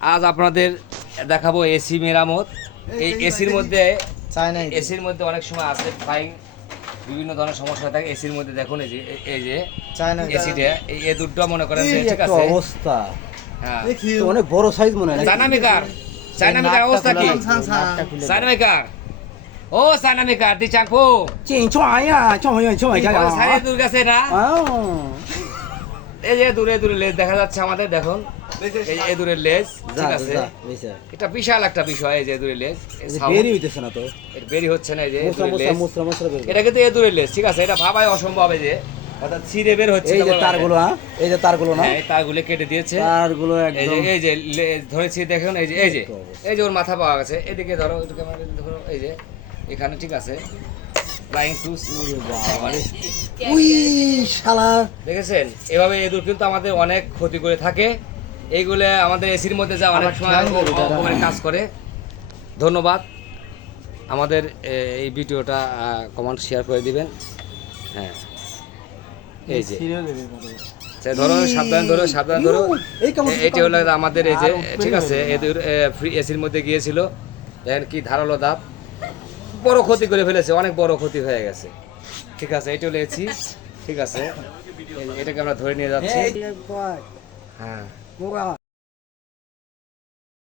আজ আপনাদের দেখাবো এসি মেরামত। এই এসির মধ্যে চায়না এসির মধ্যে অনেক সময় আছে ফাইং বিভিন্ন ধরনের সমস্যা থাকে। এসির মধ্যে দেখুন এই যে চায়না এসিটা এই দুধটা মনে করেন যে ঠিক একটা আছে। অবস্থা হ্যাঁ তো অনেক বড় সাইজ মনে হয় চায়না মেকার, চায়না মেকার অবস্থা কি? চায়না মেকার ও চায়না মেকার দি চাকু 进撞呀撞呀撞呀 সারে দূর গেছে না। 啊 এই যে দূরে দূরে লেজ দেখা যাচ্ছে আমাদের দেখুন। এই যে দূরের লেজ ঠিক আছে। বুঝছে এটা বিশাল একটা বিষয় এই যে দূরের লেজ। এই বেরি হইতেছে না তো এর বেরি হচ্ছে না এই যে মোসরা দূরের মোসরা লেজ। মোসরা মোসরা বের এটা কিন্তু এ দূরের লেজ ঠিক আছে। এটা ভাবাই অসম্ভব এই যে অর্থাৎ ছিঁড়ে বের হচ্ছে এই যে না। তারগুলো হ্যাঁ এই যে তারগুলো না হ্যাঁ এই তারগুলো কেটে দিয়েছে। তারগুলো এই যে একদম এই যে লেজ ধরেছি দেখুন এই যে এই যে ওর মাথা পাওয়া গেছে। এদিকে ধরো এদিকে আমার ধরো এই যে এখানে ঠিক আছে। ফ্লাইং টুস উই শালা দেখেছেন এভাবে এদুর কিন্তু আমাদের অনেক ক্ষতি করে থাকে। এইগুলো আমাদের এসির মধ্যে যা অনেক সময় অপকারী কাজ করে। ধন্যবাদ। আমাদের এই ভিডিওটা কমেন্ট শেয়ার করে দিবেন। হ্যাঁ এই যে সে ধরো সাবধান ধরো সাবধান ধরো। এই কেমন এইটা হলো আমাদের এই যে ঠিক আছে এদের ফ্রি এসির মধ্যে গিয়েছিল। দেখেন কি ধারালো দাঁত বড় ক্ষতি করে ফেলেছে, অনেক বড় ক্ষতি হয়ে গেছে। ঠিক আছে এটা হলো এসি ঠিক আছে। এটাকে আমরা ধরে নিয়ে যাচ্ছি। হ্যাঁ মোরা